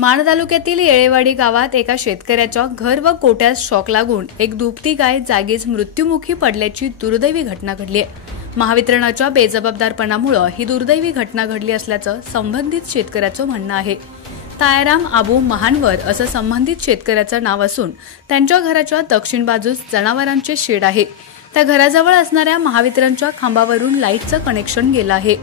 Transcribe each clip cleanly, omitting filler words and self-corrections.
माण तालुक्यातील येळेवाडी गावात एका शेतकऱ्याच्या घर व गोठ्यास शॉक लागून एक दुभती गाय जागीच मृत्युमुखी पडल्याची दुर्दैवी घटना घडली आहे। महावितरणाच्या बेजबाबदारपणामुळे ही दुर्दैवी घटना घडली असल्याचं संबंधित शेतकऱ्याचं म्हणणं आहे। तायाराम आबू महानवर असं संबंधित शेतकऱ्याचं नाव असून त्यांच्या घराच्या दक्षिण बाजूस जनावरांचे शेड आहे। त्या घराजवळ असणाऱ्या महावितरणच्या खांबावरून लाईटचं कनेक्शन गेलं आहे।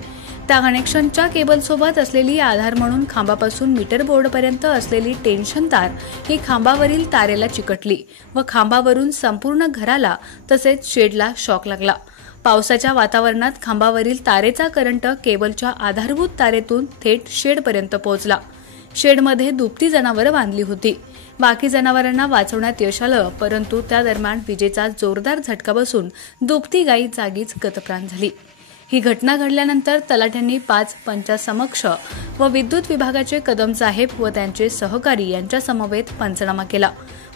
त्या कनेक्शनच्या केबलसोबत असलेली आधार म्हणून खांबापासून मीटर बोर्डपर्यंत असलेली टेन्शन तार ही खांबावरील तारेला चिकटली व खांबावरून संपूर्ण घराला तसेच शेडला शॉक लागला। पावसाच्या वातावरणात खांबावरील तारेचा करंट केबलच्या आधारभूत तारेतून थेट शेडपर्यंत पोहोचला। शेडमध्ये दुभती जनावरं बांधली होती। बाकी जनावरांना वाचवण्यात यश आलं, परंतु त्या दरम्यान विजेचा जोरदार झटका बसून दुभती गाय जागीच गतप्राण झाली। ही घटना घडल्यानंतर तलाठ्यांनी 5 पंचासमक्ष व विद्युत विभागाचे कदम साहेब व त्यांचे सहकारी यांच्या समवेत पंचनामा केला।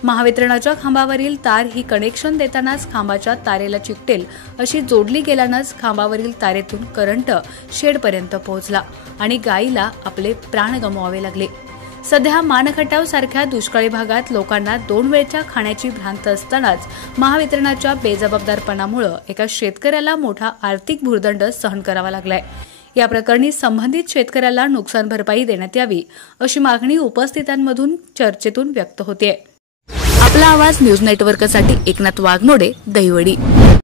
महावितरणाच्या खांबावरील तार ही कनेक्शन देतानाच खांबाच्या तारेला चिकटेल अशी जोडली गेल्यानंच खांबावरील तारेतून करंट शेडपर्यंत पोहोचला आणि गायीला आपले प्राण गमवावे लागले। सध्या मानखटाव सारख्या दुष्काळी भागात लोकांना 2 वेळच्या खाण्याची भ्रांत असतानाच महावितरणाच्या बेजबाबदारपणामुळे एका शेतकऱ्याला मोठा आर्थिक भुर्दंड सहन करावा लागलाय। या प्रकरणी संबंधित शेतकऱ्याला नुकसान भरपाई देण्यात यावी अशी मागणी उपस्थितांमधून चर्चेतून व्यक्त होते। आपला आवाज न्यूज नेटवर्कसाठी एकनाथ वाघमोडे, दहिवडी।